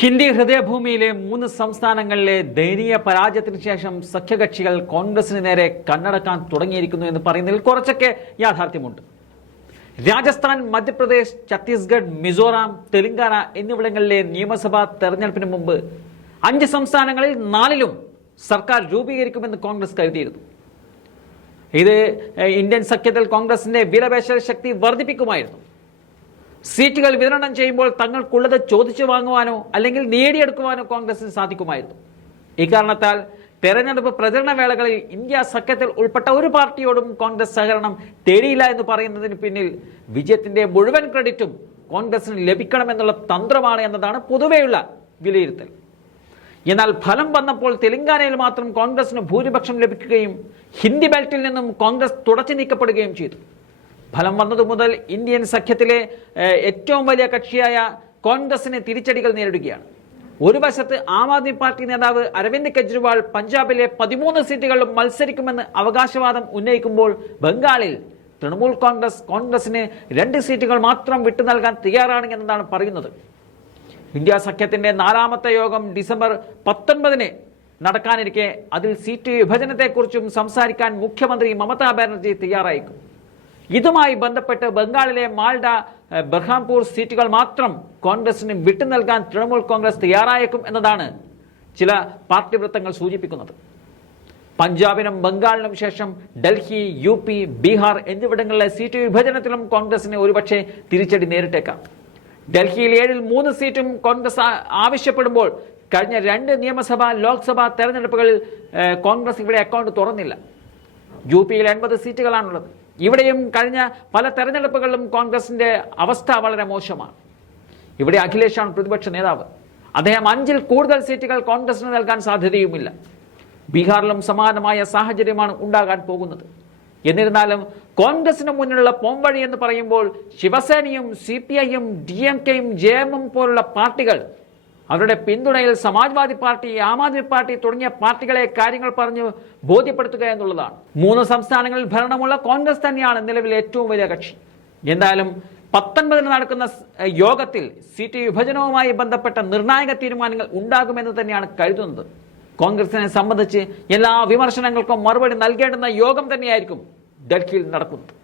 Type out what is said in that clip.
ഹിന്ദി ഹൃദയഭൂമിയിലെ 3 സംസ്ഥാനങ്ങളിലെ ദയനീയ പരാജയത്തിന് ശേഷം സഖ്യകക്ഷികൾ കോൺഗ്രസിന് നേരെ കണ്ണടക്കാൻ തുടങ്ങിയിരിക്കുന്നു എന്ന് പറയുന്നതിൽ കുറച്ചൊക്കെ യാഥാർത്ഥ്യമുണ്ട്. രാജസ്ഥാൻ, മധ്യപ്രദേശ്, ഛത്തീസ്ഗഡ്, മിസോറാം, തെലങ്കാന എന്നിവിടങ്ങളിലെ നിയമസഭാ തെരഞ്ഞെടുപ്പിന് മുമ്പ് 5 സംസ്ഥാനങ്ങളിൽ 4ലും സർക്കാർ രൂപീകരിക്കുമെന്ന് കോൺഗ്രസ് കരുതിയിരുന്നു. ഇത് ഇന്ത്യൻ സഖ്യത്തിൽ കോൺഗ്രസിന്റെ വിലപേശൽ ശക്തി വർദ്ധിപ്പിക്കുമായിരുന്നു. സീറ്റുകൾ വിതരണം ചെയ്യുമ്പോൾ തങ്ങൾക്കുള്ളത് ചോദിച്ചു വാങ്ങുവാനോ അല്ലെങ്കിൽ നേടിയെടുക്കുവാനോ കോൺഗ്രസിന് സാധിക്കുമായിരുന്നു. ഇക്കാരണത്താൽ തെരഞ്ഞെടുപ്പ് പ്രചരണ വേളകളിൽ ഇന്ത്യ സഖ്യത്തിൽ ഉൾപ്പെട്ട ഒരു പാർട്ടിയോടും കോൺഗ്രസ് സഹകരണം തേടിയില്ല എന്ന് പറയുന്നതിന് പിന്നിൽ വിജയത്തിന്റെ മുഴുവൻ ക്രെഡിറ്റും കോൺഗ്രസിന് ലഭിക്കണമെന്നുള്ള തന്ത്രമാണ് എന്നതാണ് പൊതുവെയുള്ള വിലയിരുത്തൽ. എന്നാൽ ഫലം വന്നപ്പോൾ തെലങ്കാനയിൽ മാത്രം കോൺഗ്രസിന് ഭൂരിപക്ഷം ലഭിക്കുകയും ഹിന്ദി ബെൽറ്റിൽ നിന്നും കോൺഗ്രസ് തുടച്ചു നീക്കപ്പെടുകയും ചെയ്തു. ഫലം വന്നതു മുതൽ ഇന്ത്യൻ സഖ്യത്തിലെ ഏറ്റവും വലിയ കക്ഷിയായ കോൺഗ്രസിന് തിരിച്ചടികൾ നേരിടുകയാണ്. ഒരു വശത്ത് ആം ആദ്മി പാർട്ടി നേതാവ് അരവിന്ദ് കെജ്രിവാൾ പഞ്ചാബിലെ 13 സീറ്റുകളിലും മത്സരിക്കുമെന്ന് അവകാശവാദം ഉന്നയിക്കുമ്പോൾ ബംഗാളിൽ തൃണമൂൽ കോൺഗ്രസിന് 2 സീറ്റുകൾ മാത്രം വിട്ടു നൽകാൻ തയ്യാറാണ് എന്നതാണ് പറയുന്നത്. ഇന്ത്യ സഖ്യത്തിന്റെ 4ാമത്തെ യോഗം ഡിസംബർ 19 നടക്കാനിരിക്കെ അതിൽ സീറ്റ് വിഭജനത്തെക്കുറിച്ചും സംസാരിക്കാൻ മുഖ്യമന്ത്രി മമതാ ബാനർജി തയ്യാറായിരിക്കും. ഇതുമായി ബന്ധപ്പെട്ട് ബംഗാളിലെ മാൽഡ, ബർഹാംപൂർ സീറ്റുകൾ മാത്രം കോൺഗ്രസിന് വിട്ടു നൽകാൻ തൃണമൂൽ കോൺഗ്രസ് തയ്യാറായേക്കും എന്നതാണ് ചില പാർട്ടി വൃത്തങ്ങൾ സൂചിപ്പിക്കുന്നത്. പഞ്ചാബിനും ബംഗാളിനും ശേഷം ഡൽഹി, UP, ബീഹാർ എന്നിവിടങ്ങളിലെ സീറ്റ് വിഭജനത്തിലും കോൺഗ്രസിന് ഒരുപക്ഷെ തിരിച്ചടി നേരിട്ടേക്കാം. ഡൽഹിയിൽ 7ൽ 3 സീറ്റും കോൺഗ്രസ് ആവശ്യപ്പെടുമ്പോൾ കഴിഞ്ഞ 2 നിയമസഭാ, ലോക്സഭാ തെരഞ്ഞെടുപ്പുകളിൽ കോൺഗ്രസ് ഇവിടെ അക്കൗണ്ട് തുറന്നില്ല. UPയിൽ 80 സീറ്റുകളാണുള്ളത്. ഇവിടെയും കഴിഞ്ഞ പല തെരഞ്ഞെടുപ്പുകളിലും കോൺഗ്രസിന്റെ അവസ്ഥ വളരെ മോശമാണ്. ഇവിടെ അഖിലേഷാണ് പ്രതിപക്ഷ നേതാവ്. അദ്ദേഹം 5ൽ കൂടുതൽ സീറ്റുകൾ കോൺഗ്രസിന് നൽകാൻ സാധ്യതയുമില്ല. ബീഹാറിലും സമാനമായ സാഹചര്യമാണ് ഉണ്ടാകാൻ പോകുന്നത്. എന്നിരുന്നാലും കോൺഗ്രസിന് മുന്നിലുള്ള പോംവഴി എന്ന് പറയുമ്പോൾ ശിവസേനയും CPIയും DMKയും JMM പോലുള്ള പാർട്ടികൾ അവരുടെ പിന്തുണയിൽ സമാജ്വാദി പാർട്ടി, ആം ആദ്മി പാർട്ടി തുടങ്ങിയ പാർട്ടികളെ കാര്യങ്ങൾ പറഞ്ഞ് ബോധ്യപ്പെടുത്തുക എന്നുള്ളതാണ്. 3 സംസ്ഥാനങ്ങളിൽ ഭരണമുള്ള കോൺഗ്രസ് തന്നെയാണ് നിലവിൽ ഏറ്റവും വലിയ കക്ഷി. എന്തായാലും 19 നടക്കുന്ന യോഗത്തിൽ സീറ്റ് വിഭജനവുമായി ബന്ധപ്പെട്ട നിർണായക തീരുമാനങ്ങൾ ഉണ്ടാകുമെന്ന് തന്നെയാണ് കരുതുന്നത്. കോൺഗ്രസിനെ സംബന്ധിച്ച് എല്ലാ വിമർശനങ്ങൾക്കും മറുപടി നൽകേണ്ടുന്ന യോഗം തന്നെയായിരിക്കും ഡൽഹിയിൽ നടക്കുന്നത്.